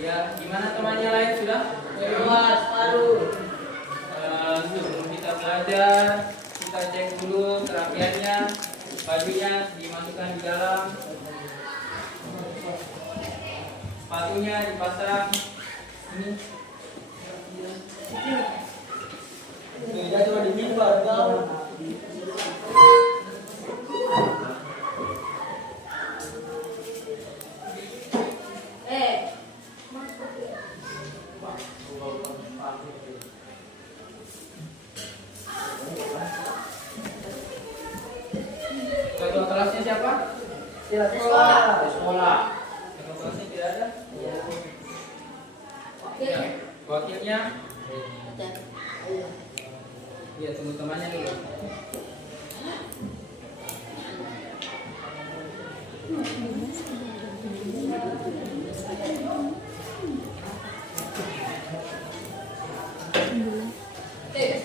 Ya, gimana temannya lain sudah? Luas, paru. Sebelum kita belajar, kita cek dulu kerapiannya, bajunya dimasukkan di dalam, sepatunya dipasang. Ini. Ya cuma di mimbar kau. Ketua kelasnya siapa? Sekolah. Sekolah. Ketua kelasnya tidak ada? Ya. Wakilnya? Ya, tunggu temannya dulu.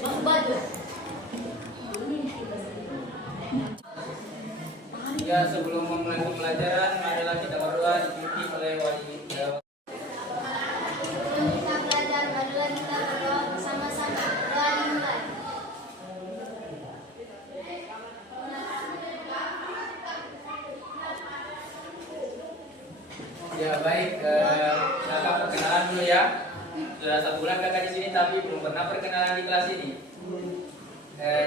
Masuk baju. Ya, sebelum memulai pembelajaran, marilah kita berdoa dipimpin oleh wali. Kita belajar, marilah kita berdoa bersama-sama. Doa dimulai. Ya baik, kakak perkenalan dulu ya. Sudah 1 bulan kakak di sini tapi belum pernah perkenalan di kelas ini.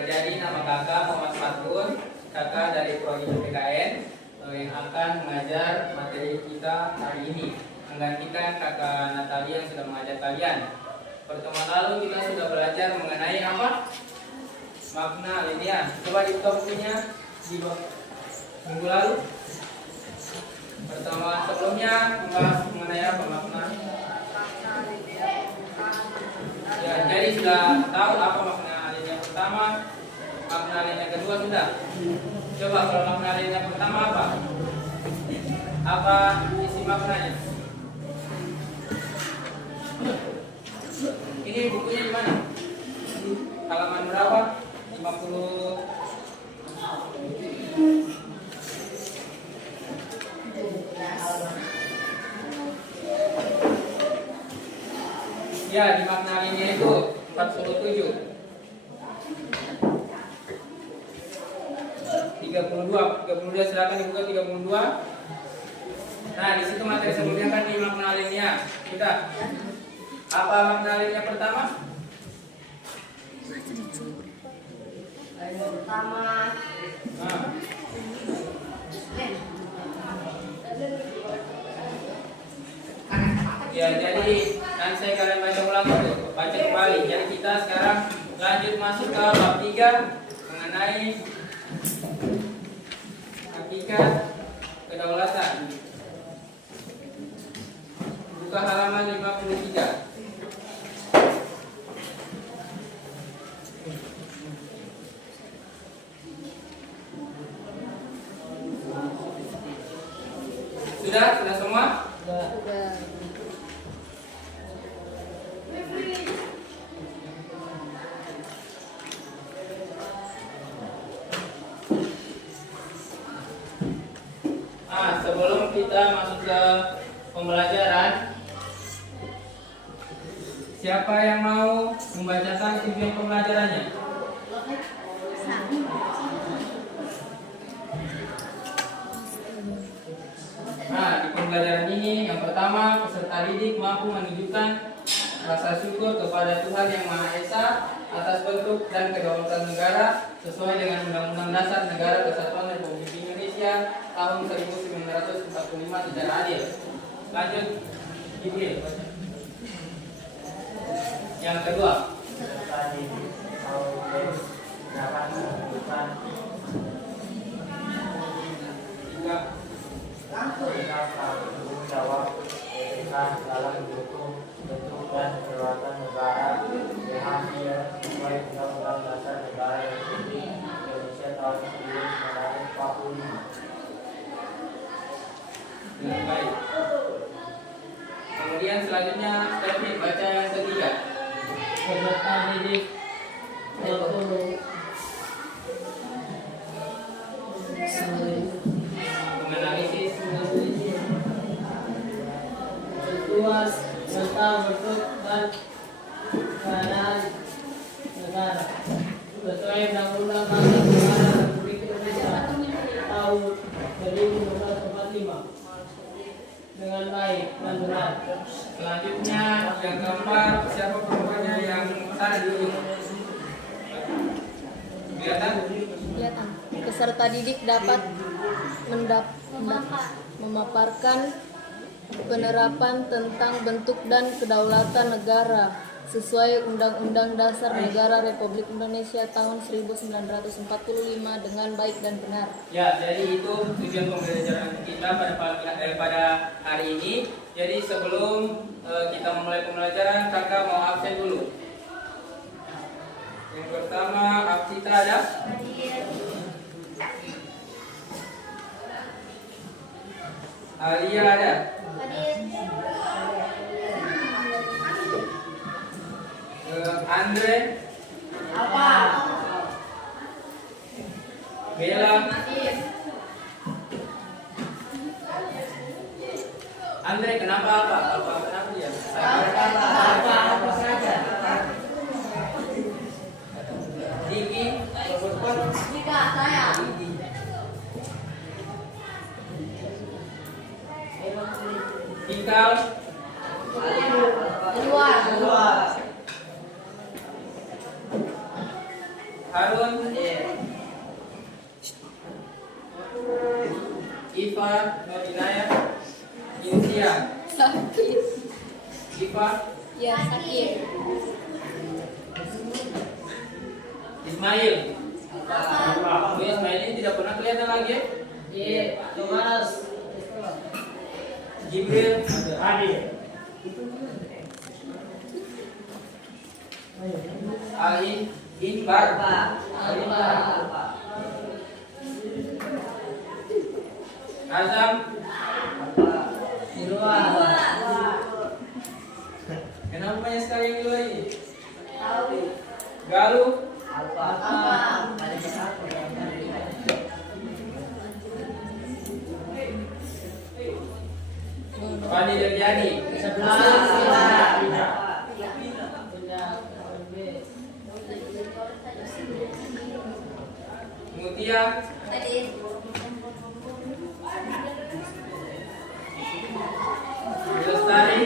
Jadi nama kakak Muhammad Fatkun, kakak dari prodi PKN yang akan mengajar materi kita hari ini. Menggantikan kakak Natali yang sudah mengajar kalian. Pertemuan lalu kita sudah belajar mengenai apa? Makna linear. Coba dibuka bukunya di minggu lalu. Pertemuan sebelumnya membahas mengenai apa makna? Ya, jadi sudah tahu apa makna linear pertama, makna linear kedua sudah. Coba kalau makna linear pertama apa? Apa isi maknanya? Ini bukunya di mana? Halaman berapa? 50. Ya, di makna linear itu 47. 32 silakan dibuka 32. Nah, di situ materi sebelumnya kan di makna linear. Sudah. Apa makna linear pertama? Pertama, Nah. Ya, jadi nanti saya kalian baca ulang dulu, baca kembali. Jadi kita sekarang lanjut masuk ke bab 3 mengenai hakikat kedaulatan. Buka halaman 53. Sudah semua? Sebelum kita masuk ke pembelajaran, siapa yang mau membacakan tujuan pembelajarannya? Nah, di pembelajaran ini yang pertama, peserta didik mampu menunjukkan rasa syukur kepada Tuhan Yang Maha Esa atas bentuk dan kedaulatan negara sesuai dengan Undang-Undang Dasar Negara Kesatuan Republik Indonesia tahun 1945 secara adil. Lanjut, Ibril. Yang kedua, tanggung jawab dalam mendukung bentuk dan kedaulatan negara yang hasil sesuai Undang-Undang Dasar Negara Republik Indonesia tahun 1945. Baik. Kemudian selanjutnya Stefan baca yang ketiga. Peserta didik Menganalisis luas Selanjutnya yang keempat, siapa perempuannya yang sana di ujung? Kelihatan? Kelihatan. Peserta didik dapat memaparkan penerapan tentang bentuk dan kedaulatan negara sesuai Undang-Undang Dasar Negara Republik Indonesia tahun 1945 dengan baik dan benar. Ya, jadi itu tujuan pembelajaran kita pada hari ini. Jadi sebelum kita memulai pembelajaran, kakak mau absen dulu. Yang pertama, Abcitra ada? Alia ada? Andre? Apa? Bella? Andre kenapa kenapa dia? Apa saja. Diki? Jika saya. Ikal? Keluar. Harun? Iva? Nordinaya? Insia? Sakit. Iva? Ya, sakit. Ismail? Ismail ini tidak pernah kelihatan lagi? Iya, Thomas. Jibril? Ali? Inbar? Azam? Kenapa banyak sekali yang di luar ini? Galuh? Fani Derjani? Mutia? Lestari?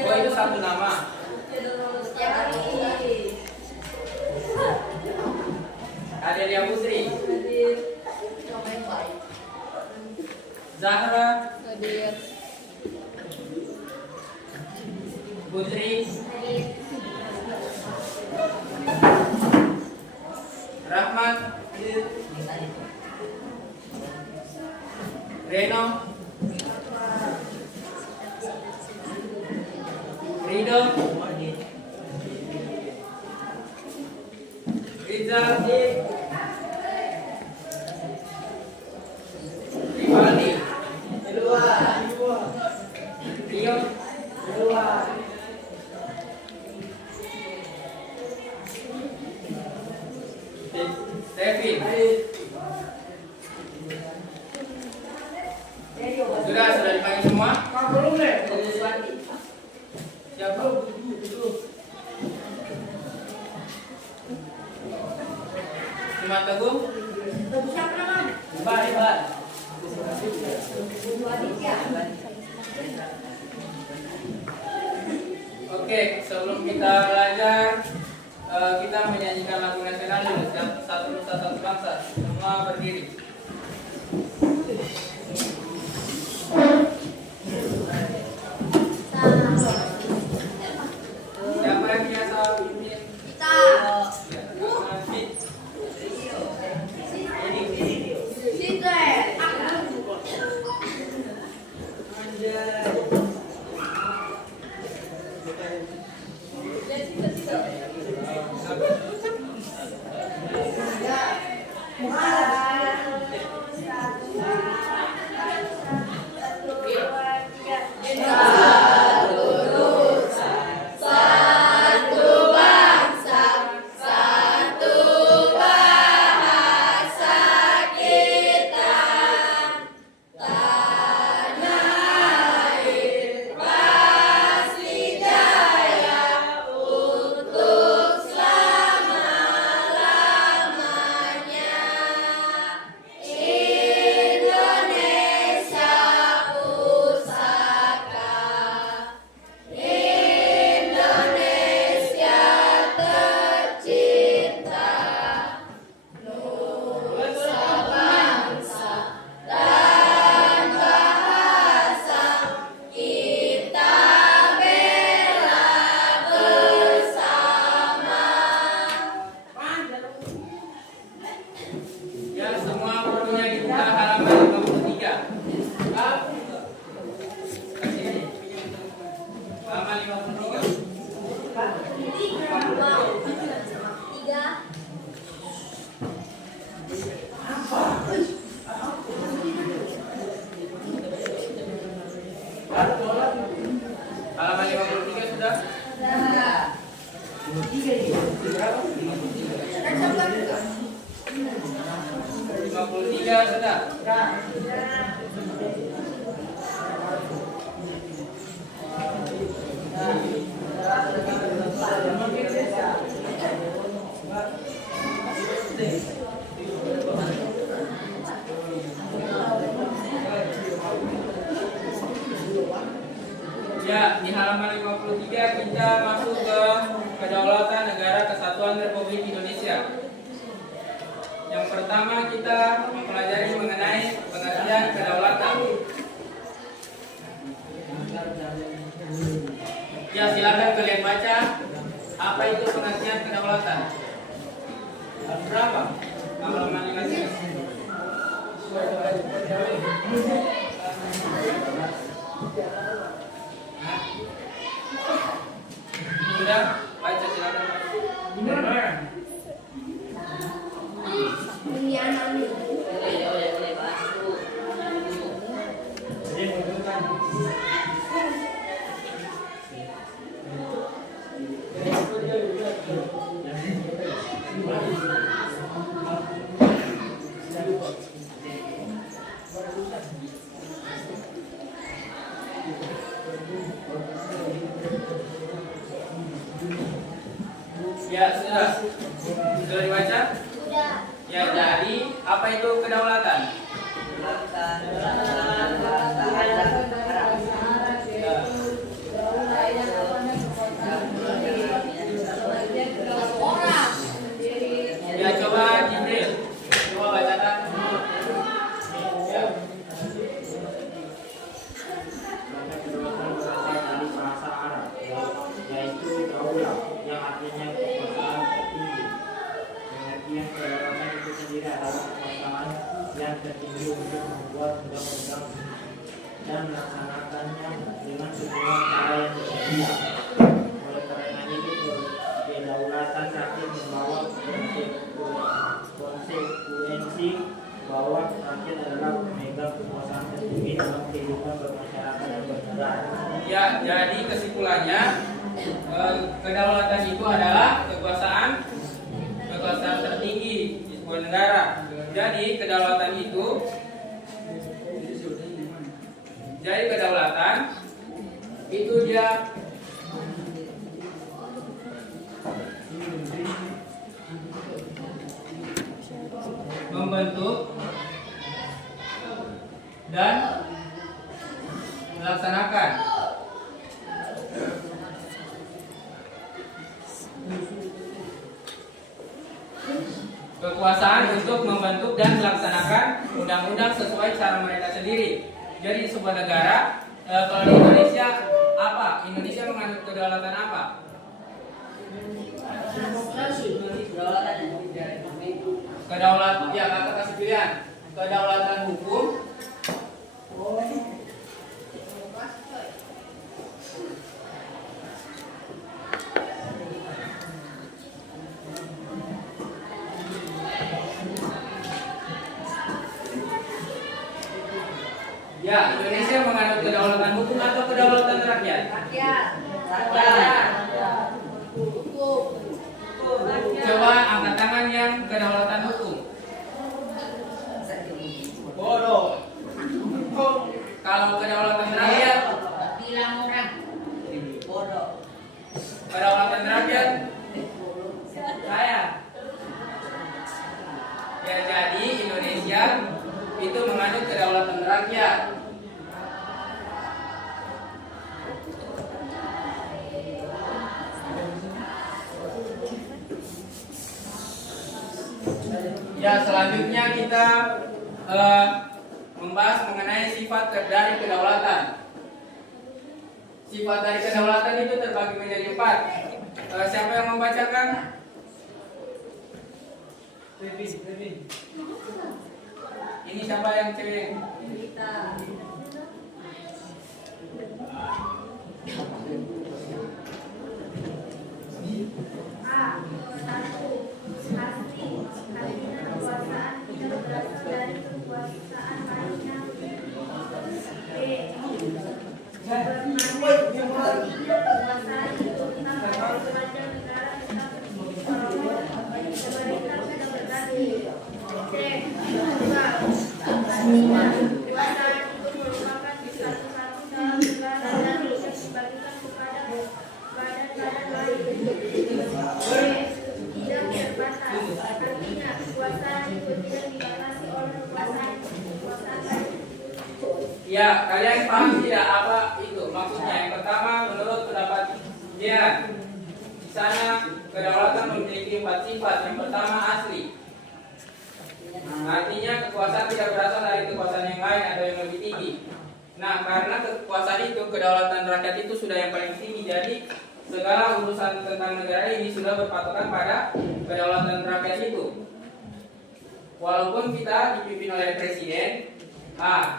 Oh, itu satu nama. Adelia Putri? Zahra? Hadir. Putri? Rahmat? Reno? Rido? Rizal? Rivaldi? Rio? Devin? Sudah dipanggil semua? Siapa? Cuma Teguh? Ibar. Oke, sebelum kita belajar, kita menyanyikan lagu nasional dulu. Satu Nusa Satu Bangsa. Semua berdiri. Siapa yang biasa pimpin? Kita. Satu bangsa, 53 sudah. Ya, di halaman 53 kita masuk ke Kedaulatan Negara Kesatuan Republik Indonesia. Yang pertama kita mempelajari mengenai pengertian kedaulatan. Ya, silakan kalian baca apa itu pengertian kedaulatan. Berapa? Halaman 53. Sudah, baca silakan. Ya, sudah dibaca? Sudah. Ya, jadi apa itu kedaulatan? Ya, coba Jibril, coba bacakan. Ya. Kedaulatan berasal dari bahasa Arab, yaitu daulah, yang artinya kekuasaan tertinggi. Pengertian kedaulatan itu sendiri adalah kekuasaan yang tertinggi untuk membuat undang-undang dan melaksanakannya dengan semua cara yang tersedia. Oleh karena itu, kedaulatan rakyat membawa konsekuensi bahwa rakyat adalah pemegang kekuasaan tertinggi dalam kehidupan bermasyarakat dan bernegara. Ya, jadi kesimpulannya kedaulatan itu adalah kekuasaan tertinggi di sebuah negara. Jadi kedaulatan itu dia membentuk dan melaksanakan kekuasaan untuk membentuk dan melaksanakan undang-undang sesuai cara mereka sendiri. Jadi di sebuah negara, kalau di Indonesia apa? Indonesia menganut kedaulatan apa? Kedaulatan, ya kakak kasih pilihan. Kedaulatan hukum, ya, Indonesia menganut kedaulatan hukum atau kedaulatan rakyat? Rakyat. Coba angkat tangan yang kedaulatan hukum. Bodoh. Kalau kedaulatan rakyat, Bilang orang. Bodoh. kedaulatan rakyat, saya. Ya, jadi Indonesia itu menganut kedaulatan rakyat. Ya, selanjutnya kita membahas mengenai sifat dari kedaulatan. Sifat dari kedaulatan itu terbagi menjadi 4. Siapa yang membacakan? Ini siapa yang cewek? Ya, kalian paham tidak apa itu maksudnya? Yang pertama, menurut pendapat dia, di sana kedaulatan memiliki 4 sifat. Yang pertama asli. Artinya kekuasaan tidak berasal dari kekuasaan yang lain atau yang lebih tinggi. Nah, karena kekuasaan itu, kedaulatan rakyat itu sudah yang paling tinggi, jadi segala urusan tentang negara ini sudah berpatokan pada kedaulatan rakyat itu. Walaupun kita dipimpin oleh presiden,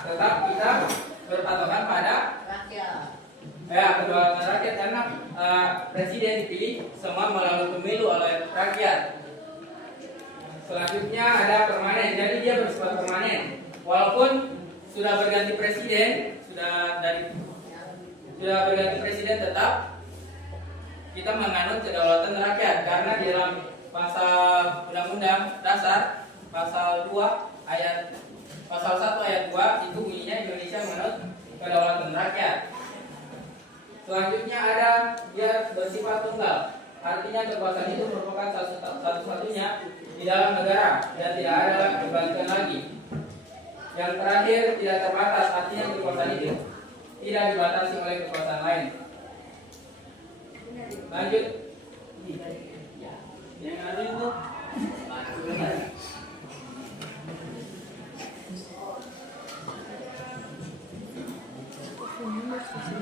tetap kita berpatokan pada kedaulatan rakyat karena presiden dipilih semua melalui pemilu oleh rakyat. Selanjutnya ada permanen, jadi dia bersifat permanen. Walaupun sudah berganti presiden, sudah berganti presiden, tetap kita menganut kedaulatan rakyat karena di dalam pasal Undang-Undang Dasar pasal 1 ayat 2 itu bunyinya Indonesia menganut kedaulatan rakyat. Selanjutnya ada dia bersifat tunggal, artinya kekuasaan itu merupakan satu-satunya di dalam negara dan tidak ada kebalikan lagi. Yang terakhir tidak terbatas, artinya kekuasaan itu tidak dibatasi oleh kekuasaan lain. Lanjut. Yang ada itu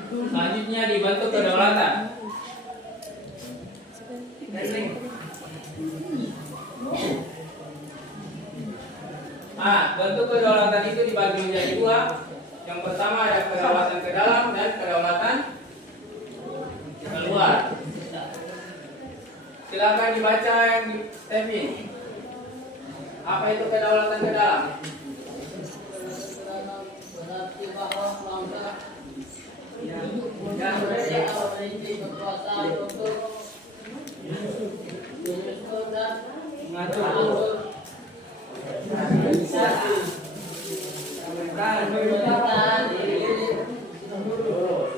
selanjutnya dibentuk kedaulatan. Bentuk kedaulatan itu dibagi menjadi 2. Yang pertama ada kedaulatan ke dalam dan kedaulatan keluar. Silakan dibaca yang di Stephen. Apa itu kedaulatan ke dalam? Berarti bahwa bangsa Ya. memiliki kekuasaan untuk menyusun dan mengatur administrasi pemerintahan diri menurut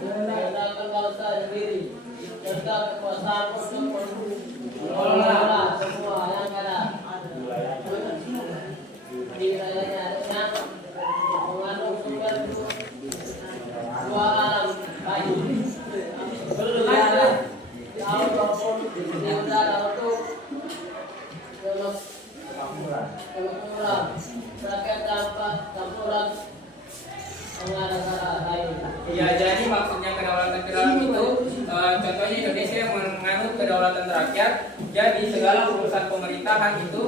menggunakan bangsa sendiri serta kekuasaan untuk mengelola semua yang ada di wilayahnya dengan mengandung sumber dua alam baik berada di alam maupun di udara untuk kemakmuran rakyat tanpa campuran pengadaan lain. Ya, jadi maksudnya kedaulatan ke dalam itu contohnya Indonesia yang menganut kedaulatan rakyat. Jadi segala urusan pemerintahan itu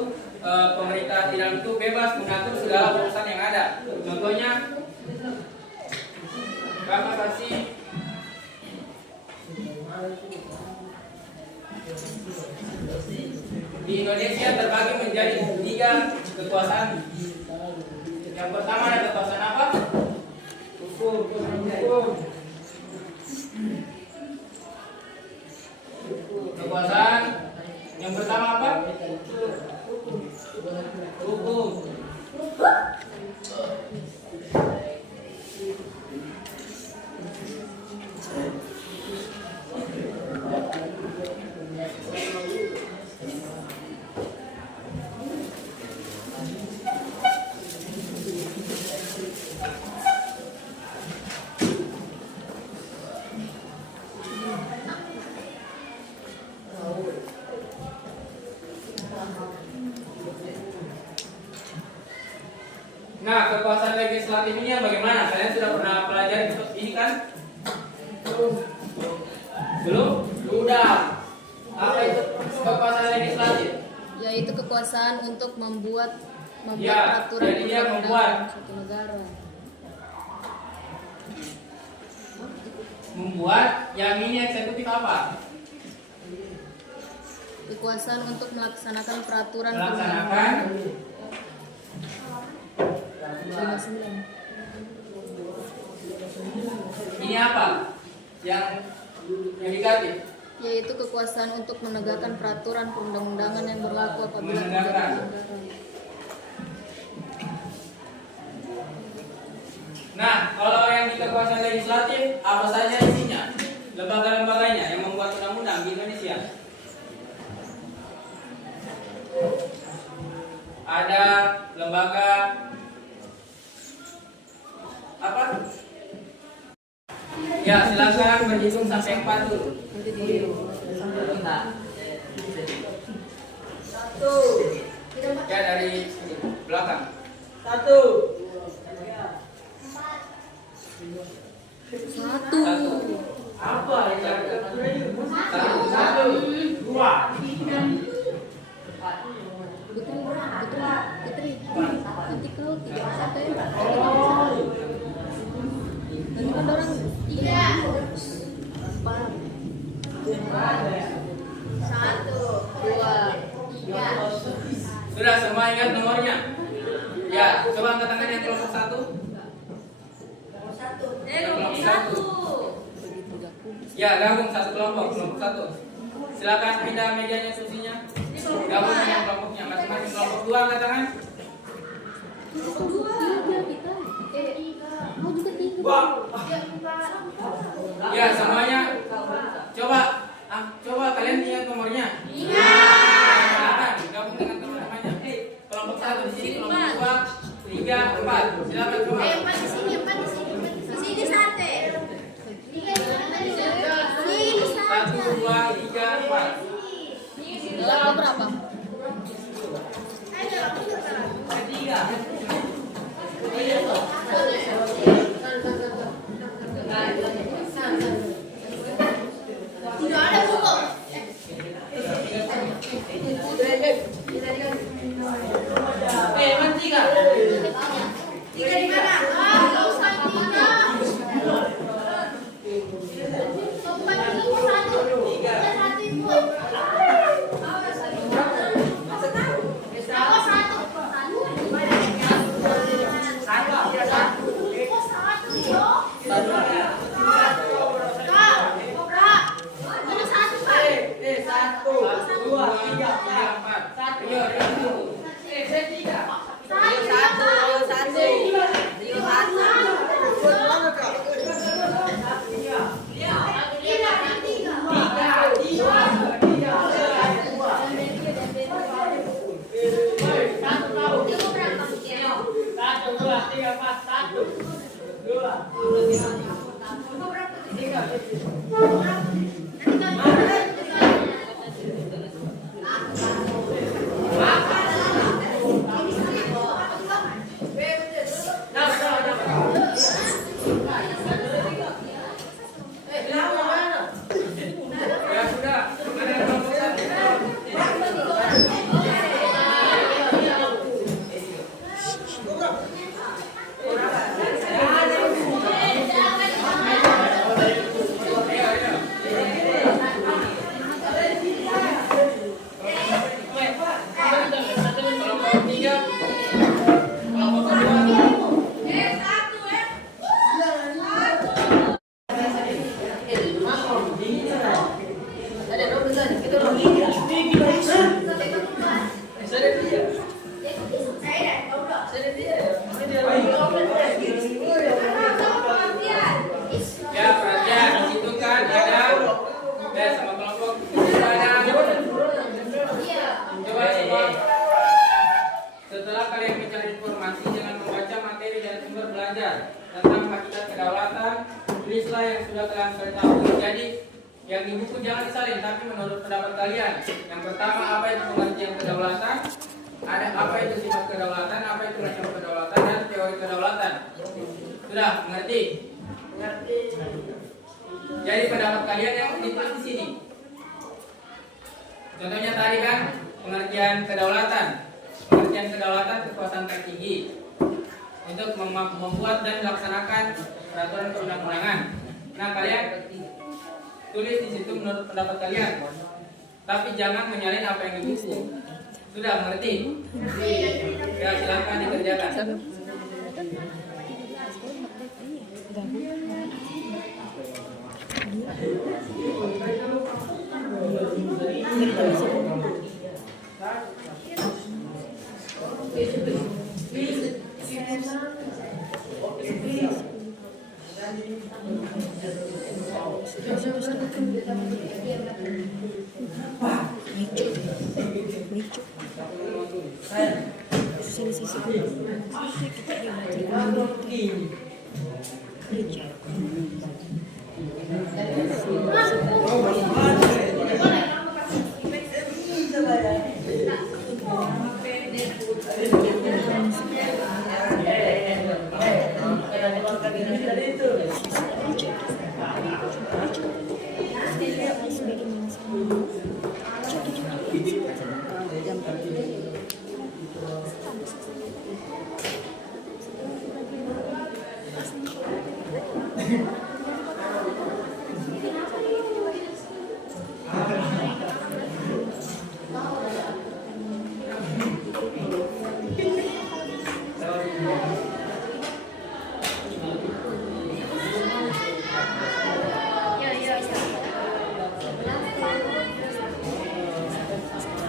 pemerintah di dalam itu bebas mengatur segala urusan yang ada. Contohnya Bapak kasih di Indonesia terbagi menjadi 3 kekuasaan. Yang pertama ada kekuasaan apa? Hukum. Kekuasaan yang pertama apa? Hukum. Nah, kekuasaan legislatif ini yang bagaimana? Kalian sudah pernah pelajari ini kan? Belum? Sudah. Apa itu kekuasaan legislatif? Yaitu kekuasaan untuk membuat Ya, peraturan jadi dia undang-undang membuat. suatu negara. Membuat. Yang ini eksekutif apa? Kekuasaan untuk melaksanakan peraturan Melaksanakan. 59. Ini apa? Yang negatif. Yaitu kekuasaan untuk menegakkan peraturan perundang-undangan yang berlaku apabila terjadi Menegakkan. pelanggaran. Nah, kalau yang di kekuasaan legislatif apa saja isinya? Lembaga-lembaganya yang membuat undang-undang di Indonesia. Ada lembaga apa? Ya, silakan berhitung sampai 4 dulu. Ya, dari sini, belakang. 1. 1. Apa yang Satu. 2. Putri, nanti kau 31 ya. Nanti kan orang 3. 1, 2, 3. Sudah semua ingat nomornya? Ya, coba angkat tangan yang kelompok 1. Kelompok 1. Ya, gabung satu kelompok 1. Silakan pindah mejanya kursinya. Gabung dengan kelompoknya masing-masing. Kelompok 2 angkat tangan. Mau juga 3. Ya, semuanya. Coba kalian ingat nomornya. Silakan gabung dengan teman-temannya. Kelompok 1 di sini, kelompok 2, 3, 4. Silakan coba. 4 di sini, 4 di sini. Di sini sate. 1, 2, 3, 4. Kelompok berapa? Udah ada buku. Tiga di mana? Nggak usah 3. Tempat ini 1. 1 ibu. Ya sudah, mana kelompok 1? Kelompok 3, kelompok 2. Ya, perhatian, di situ kan ada sama kelompok ada. Coba semua. Setelah kalian mencari informasi dengan membaca materi dan sumber belajar tentang hakikat kedaulatan, tulislah yang sudah kalian ketahui. Jadi yang di buku jangan disalin, tapi menurut pendapat kalian. Yang pertama, apa itu pengertian kedaulatan? Ada apa itu sifat kedaulatan? Apa itu macam kedaulatan dan teori kedaulatan? Sudah mengerti? Jadi pendapat kalian yang ditulis di sini. Contohnya tadi kan pengertian kedaulatan. Pengertian kedaulatan kekuasaan tertinggi untuk membuat dan melaksanakan peraturan perundang-undangan. Nah, kalian tulis di situ menurut pendapat kalian. Tapi jangan menyalin apa yang di buku. Sudah mengerti? Ya, silakan dikerjakan.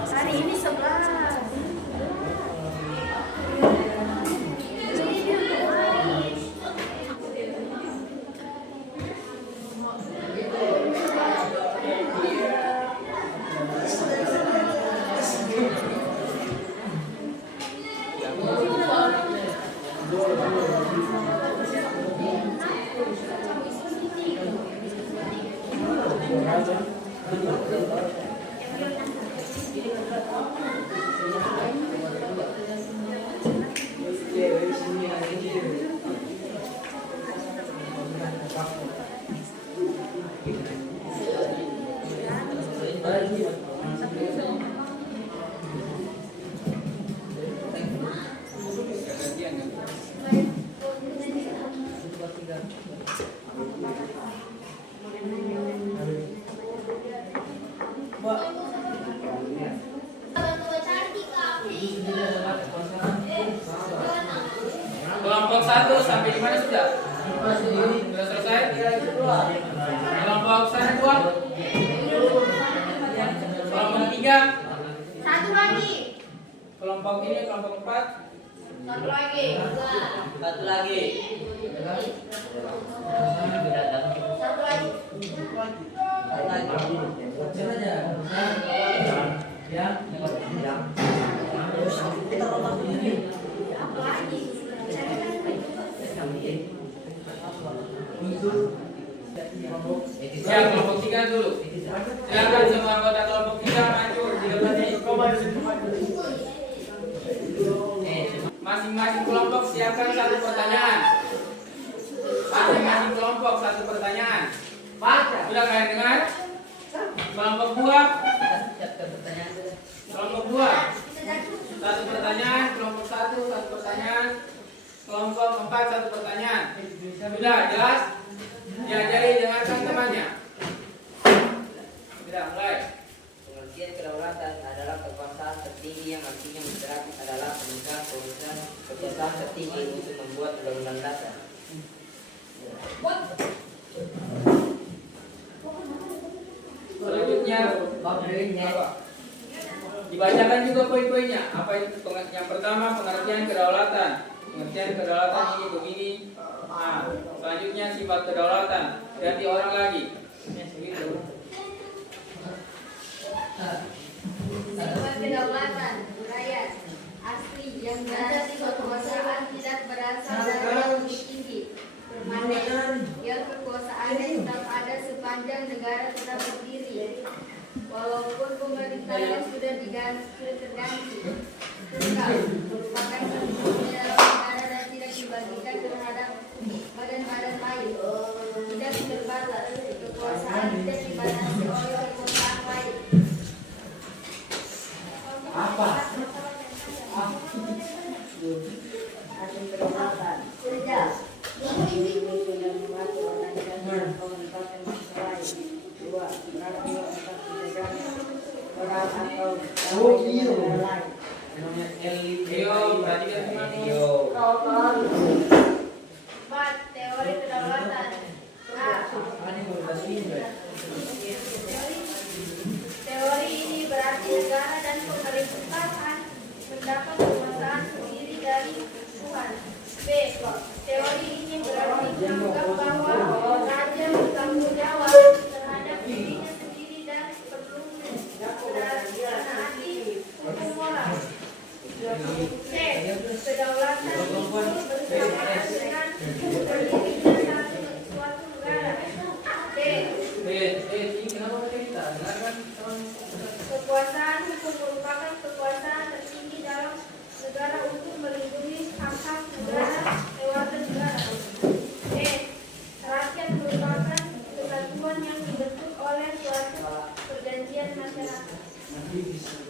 Hari ini 11. Kelompok 1 sampai di mana sudah? Sudah selesai? Kelompok 1 2. Kelompok 3. Satu lagi. Kelompok ini kelompok 4. Satu lagi. Satu lagi. Satu lagi. Ya, kelompok 3 dulu. Silakan semua anggota kelompok 3 maju di depan ini. Masing-masing kelompok siapkan satu pertanyaan. Masing-masing kelompok satu pertanyaan. Sudah kalian dengar? Kelompok 2. Kelompok 2. Satu pertanyaan. Kelompok 1 satu pertanyaan. Kelompok 4 satu pertanyaan. Sudah jelas? Diajari dengarkan temannya. Sudah mulai. Pengertian kedaulatan adalah kekuasaan tertinggi yang artinya masyarakat adalah pemegang kekuasaan tertinggi untuk membuat undang-undang dasar. Selanjutnya apa? Dibacakan juga poin-poinnya. Apa itu? Yang pertama pengertian kedaulatan. Pengertian kedaulatan ini begini. Nah, selanjutnya sifat kedaulatan. Ganti orang lagi. Sifat kedaulatan rakyat asli yang berada di kekuasaan tidak berasal dari yang lebih tinggi permanen yang kekuasaannya tetap ada sepanjang negara tetap berdiri walaupun pemerintahannya sudah terganti tetap merupakan kunci dalam negara dan tidak dibagikan terhadap badan-badan lain tidak terbatas kekuasaan tidak dibatasi oleh kekuasaan lain. Empat, teori kedaulatan. Teori ini berarti negara dan pemerintahan mendapat kekuasaan sendiri dari Tuhan. B. Teori ini berarti menganggap bahwa raja bertanggung jawab terhadap dirinya sendiri dan perlu menaati hukum moral. C. Kedaulatan itu bersamaan dengan berdirinya satu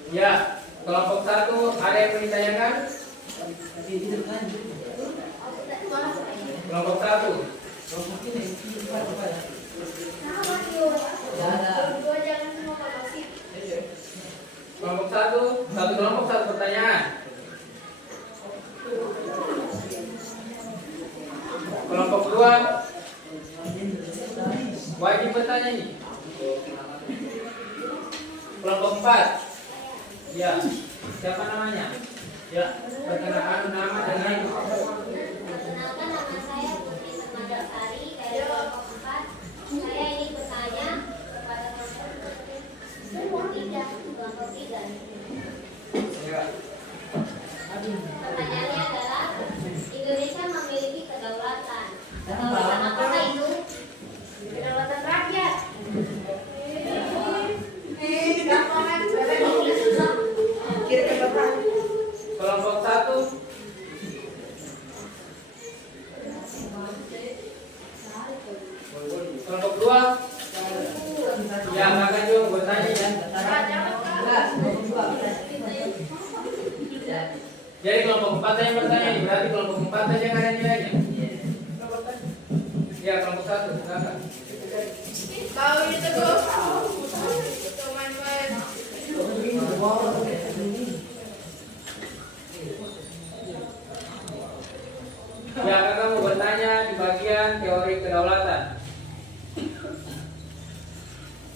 Ya, kelompok 1 ada yang mau ditanyakan? Kelompok 1. Kelompok 1, satu kelompok satu pertanyaan. Kelompok 2 wajib bertanya nih. Kelompok 4. Ya, siapa namanya? Ya, perkenalkan nama dengan Perkenalkan, nama saya Putri Permadasari dari kelompok 4. Saya ingin bertanya kepada kelompok 3. ya. Pertanyaannya adalah Indonesia memiliki kedaulatan. Kedaulatan apakah itu? Kedaulatan rakyat. Kelompok 1. Kelompok 2. Ya, maka juga bertanya ya. Jadi kelompok 4 yang bertanya nih, berarti kelompok 4 saja yang ada nilainya. Ya, kelompok 1, silakan. Ya, kakak mau bertanya di bagian teori kedaulatan.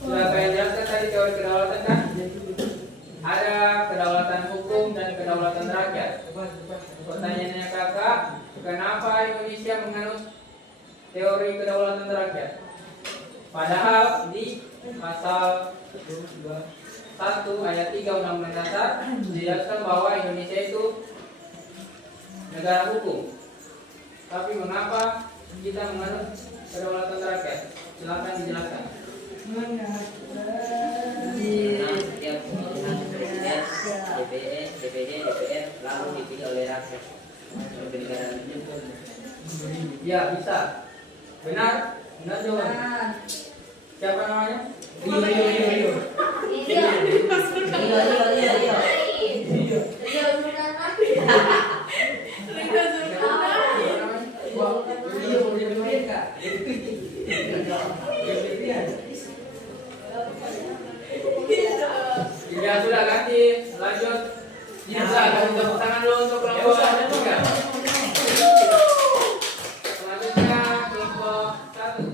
Sudah kalian jelaskan tadi teori kedaulatan kan? Ada kedaulatan hukum dan kedaulatan rakyat. Pertanyaannya kakak, kenapa Indonesia menganut teori kedaulatan rakyat? Padahal di pasal 1 ayat 3 Undang-Undang Dasar dijelaskan bahwa Indonesia itu negara hukum. Tapi mengapa kita menganut kedaulatan rakyat? Silakan dijelaskan. Karena setiap pemilihan presiden, DPD, DPR lalu dipilih oleh rakyat. Sebagai negara hukum. Ya, bisa. Benar? Benar jawaban. Siapa namanya? Rio. Ya sudah ganti, lanjut. Bisa kasih tepuk tangan dulu untuk kelompok 3. Selanjutnya kelompok 1.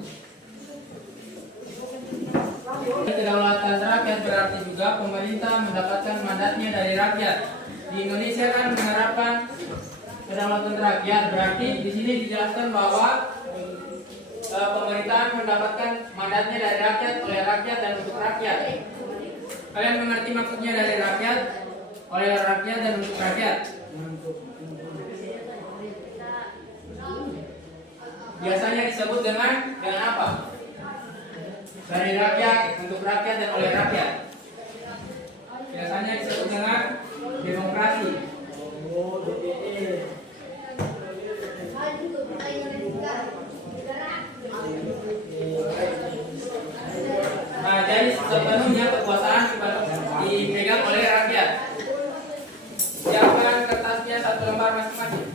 Kedaulatan rakyat berarti juga pemerintah mendapatkan mandatnya dari rakyat. Di Indonesia kan menerapkan kedaulatan rakyat, berarti di sini dijelaskan bahwa pemerintahan mendapatkan mandatnya dari rakyat, oleh rakyat dan untuk rakyat. Kalian mengerti maksudnya dari rakyat, oleh rakyat dan untuk rakyat? Biasanya disebut dengan apa? Dari rakyat, untuk rakyat dan oleh rakyat. Biasanya disebut dengan demokrasi. Nah, jadi sepenuhnya kekuasaan dipegang oleh rakyat. Siapkan kertasnya 1 lembar masing-masing.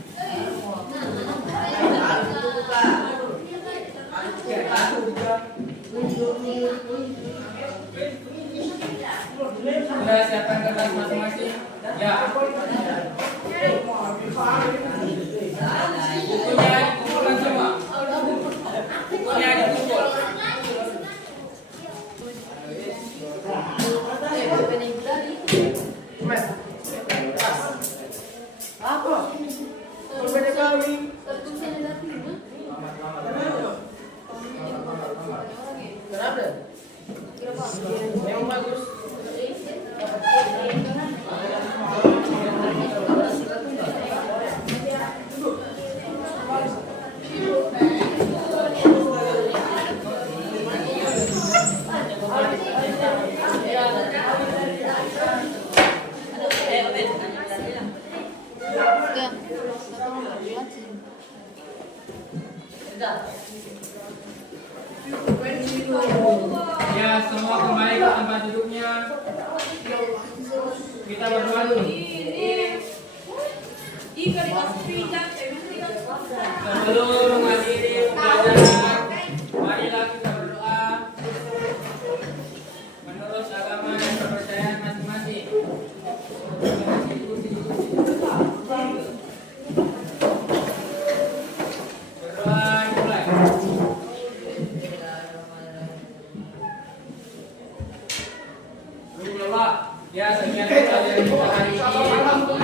Sudah siapkan kertas masing-masing. Ya. Bukunya dikumpulkan semua. Bukunya dikumpul. Memang bagus. kita berdoa dulu. Sebelum mengakhiri pembelajaran, marilah kita berdoa menurut agama dan kepercayaan masing-masing. Berdoa dimulai. Ya, sekian dari kita hari ini.